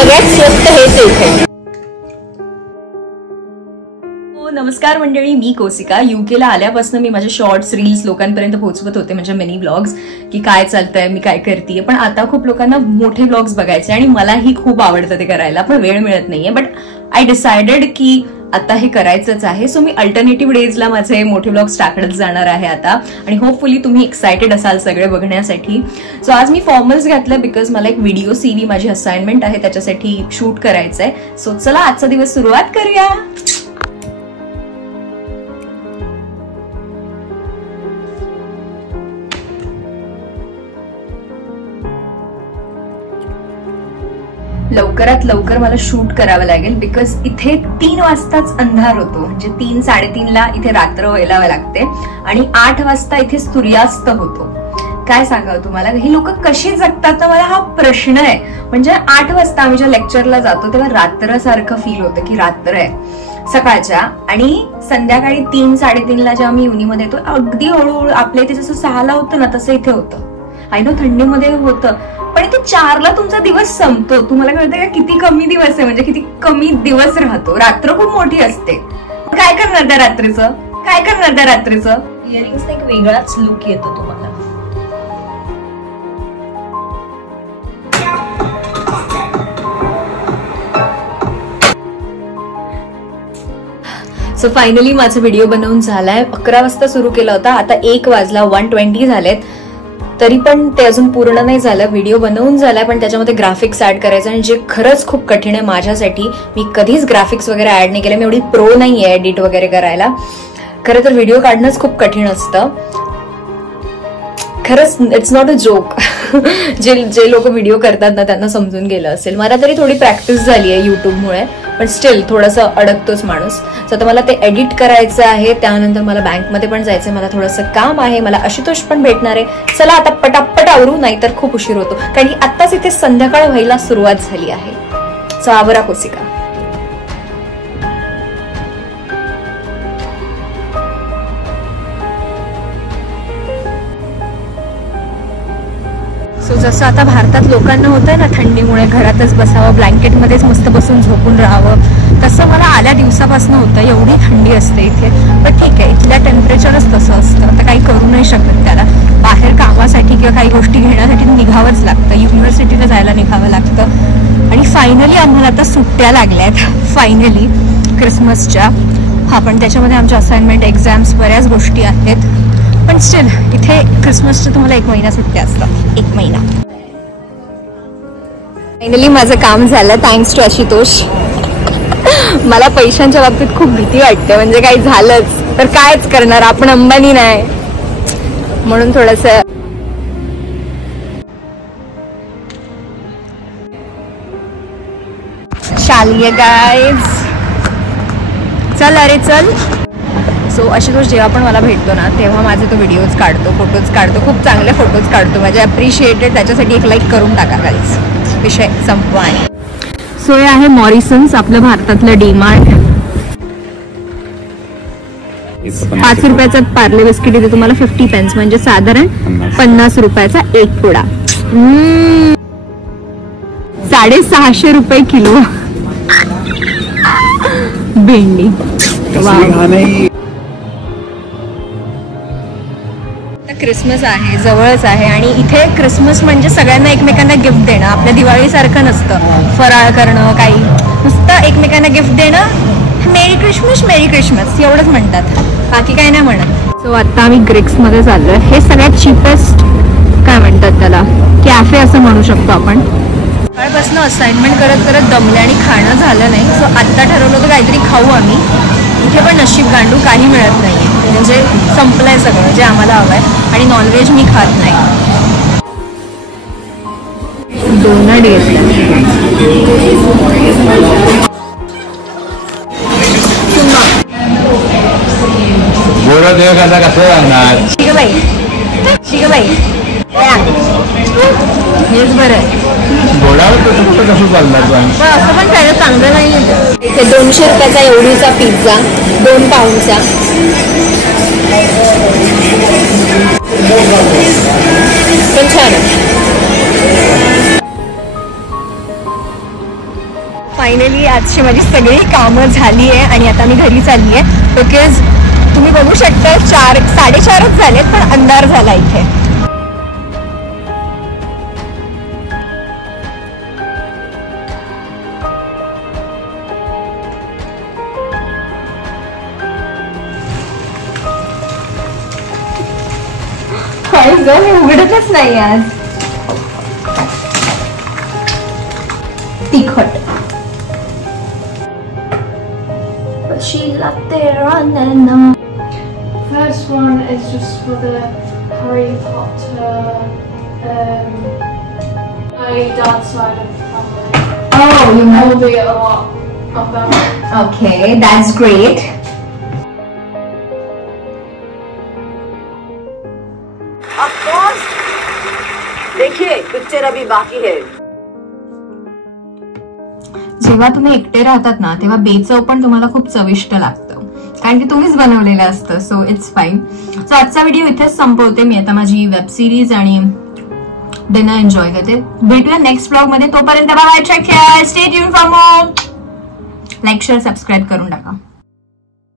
सगळ्यात स्वस्त हेच इथे. नमस्कार मंडळी, मी कोसिका. यूकेला आल्यापासून मी माझे शॉर्ट्स रील्स लोकांपर्यंत पोहोचवत होते, म्हणजे मिनी ब्लॉग्स, की काय चालतंय, मी काय करते. पण आता खूप लोकांना मोठे ब्लॉग्स बघायचे आणि मलाही खूप आवडतं ते करायला, पण वेळ मिळत नाहीये. बट आय डिसाइडेड की आता हे करायचंच आहे. सो मी अल्टरनेटिव्ह डेजला माझे मोठे ब्लॉग्स टाकत जाणार आहे आता, आणि होपफुली तुम्ही एक्सायटेड असाल सगळे बघण्यासाठी. सो आज मी फॉर्मल्स घातलं बिकॉज मला एक व्हिडिओ CV माझी असाइनमेंट आहे त्याच्यासाठी शूट करायचंय. सो चला आजचा दिवस सुरुवात करूया. लवकरात लवकर मला शूट करावं लागेल बिकॉज इथे 3 वाजताच अंधार होतो, म्हणजे 3-3:30ला इथे रात्र व्हायला लागते आणि 8 वाजता इथे सूर्यास्त होतो. काय सांगावं तुम्हाला, ही लोक कशी जगतात ना, मला हा प्रश्न आहे. म्हणजे 8 वाजता आम्ही जेव्हा लेक्चरला जातो तेव्हा रात्र सारखं फील होतं की रात्र आहे सकाळच्या, आणि संध्याकाळी 3-3:30ला जेव्हा मी युनीमध्ये येतो अगदी हळूहळू आपल्या इथे जसं 6ला होतं ना तसं इथे होतं. आय नो थंडीमध्ये होतं, पण इथे 4ला तुमचा दिवस संपतो. तुम्हाला कळतं का किती कमी दिवस आहे, म्हणजे किती कमी दिवस राहतो. रात्र खूप मोठी असते. काय करणार त्या रात्रीचं, काय करणार त्या रात्रीचं. इयरिंग्सने एक वेगळाच लुक येतो तुम्हाला. सो फायनली माझा व्हिडिओ बनवून झालाय. 11 वाजता सुरू केला होता, आता 1 वाजला, 1:20 झालेत, तरी पण ते अजून पूर्ण नाही झालं. व्हिडिओ बनवून झालाय पण त्याच्यामध्ये ग्राफिक्स ऍड करायचं, आणि जे खरंच खूप कठीण आहे माझ्यासाठी. मी कधीच ग्राफिक्स वगैरे ऍड नाही केले, मी एवढी प्रो नाहीये एडिट वगैरे करायला. खरं तर व्हिडिओ काढणंच खूप कठीण असतं खरंच. It's not a joke. जे लोक व्हिडिओ करतात ना त्यांना समजून गेलं असेल. मला तरी थोडी प्रॅक्टिस झाली आहे युट्यूबमुळे, पण स्टील थोडंसं अडकतोच माणूस. सो आता मला ते एडिट करायचं आहे, त्यानंतर मला बँकमध्ये पण जायचंय, मला थोडंसं काम आहे, मला आशुतोष पण भेटणार आहे. चला आता पटापट आवरू, नाहीतर खूप उशीर होतो, कारण की आत्ताच इथे संध्याकाळ व्हायला सुरुवात झाली आहे. सो आवरा कोसिका. जसं आता भारतात लोकांना होतंय ना थंडीमुळे घरातच बसावं, ब्लँकेटमध्येच मस्त बसून झोपून राहावं, तसं मला आल्या दिवसापासून होतं. एवढी थंडी असते इथे, पण ठीक आहे, इथल्या टेम्परेचरच तसं असतं, आता काही करू नाही शकत त्याला. बाहेर कामासाठी किंवा काही गोष्टी घेण्यासाठी निघावंच लागतं, युनिव्हर्सिटीला जायला निघावं लागतं. आणि फायनली आम्हाला आता सुट्ट्या लागल्यात, फायनली क्रिसमसच्या. हा, पण त्याच्यामध्ये आमच्या असाइनमेंट, एक्झाम्स, बऱ्याच गोष्टी आहेत. पण स्टील इथे क्रिसमसच्या तुम्हाला 1 महिना सुट्ट्या असतात, 1 महिना. फायनली माझं काम झालं, थँक्स टू आशुतोष. मला पैशांच्या बाबतीत खूप भीती वाटते, म्हणजे काही झालंच तर कायच करणार, आपण अंबानी नाही, म्हणून थोडस. शालिये गाईज, चल अरे चल. सो आशुतोष जेव्हा पण मला भेटतो ना तेव्हा माझे तो व्हिडिओज काढतो, फोटोज काढतो, खूप चांगले फोटोज काढतो माझे, अप्रिशिएटेड. त्याच्यासाठी एक लाईक करून टाका गाईज. विषय संपवा. सो हे आहे मॉरिसन्स, आपलं भारतातलं डीमार्ट. 5 रुपयाचा पार्ले बिस्किट इथे तुम्हाला 50 पेन्स, म्हणजे साधारण 50 रुपयाचा एक पुडा. 650 रुपये किलो भेंडी. क्रिसमस आहे, जवळच आहे, आणि इथे क्रिसमस म्हणजे सगळ्यांना एकमेकांना गिफ्ट देणं. आपल्या दिवाळीसारखं नसतं फराळ करणं, काही नुसतं एकमेकांना गिफ्ट देणं, मेरी क्रिसमस मेरी क्रिसमस एवढंच म्हणतात, बाकी काही नाही म्हणत. सो आता आम्ही ग्रीक्समध्ये चाललोय. हे सगळ्यात चिपेस्ट काय म्हणतात त्याला, कॅफे असं म्हणू शकतो आपण. सकाळपासून असाइनमेंट करत करत दमले आणि खाणं झालं नाही. सो आत्ता ठरवलं होतं काहीतरी खाऊ आम्ही. इथे पण नशीब गांडू, काही मिळत नाही, म्हणजे संपलंय सगळं जे आम्हाला हवंय. आणि नॉनव्हेज मी खात नाही. डोनट घेतलं. गोडा देव कसं लागणार. ठीक आहे बाई, हेच बरं आहे. गोडावर कुठं कसं चालणार पण असं पण खायला चांगलं नाही. इथे 200 रुपयाचा एवढीचा पिझ्झा, 2 पाऊंडचा. पण छान आहे. आजची माझी सगळी कामं झाली आहे आणि आता मी घरी चालली आहे. बिकॉज तुम्ही बघू शकता 4:30च झालेत पण अंधार झाला इथे. उघडतच नाही आज. तिखट First one is just for the Harry Potter, my dad's side of the family. Oh, you There know. will be a lot of them. Okay, that's great. Of course. देखिए पिक्चर अभी बाकी है. जेव्हा तुम्ही एकटे राहतात ना तेव्हा बेचव पण तुम्हाला खूप चविष्ट लागतं कारण की तुम्हीच बनवलेलं असतं. So it's fine. सो आजचा व्हिडिओ इथेच संपवते मी. आता माझी वेब सिरीज आणि डिनर एन्जॉय करते. भेटूया नेक्स्ट ब्लॉग मध्ये. तोपर्यंत bye. Take care. Stay tune for more. Like share subscribe करून टाका.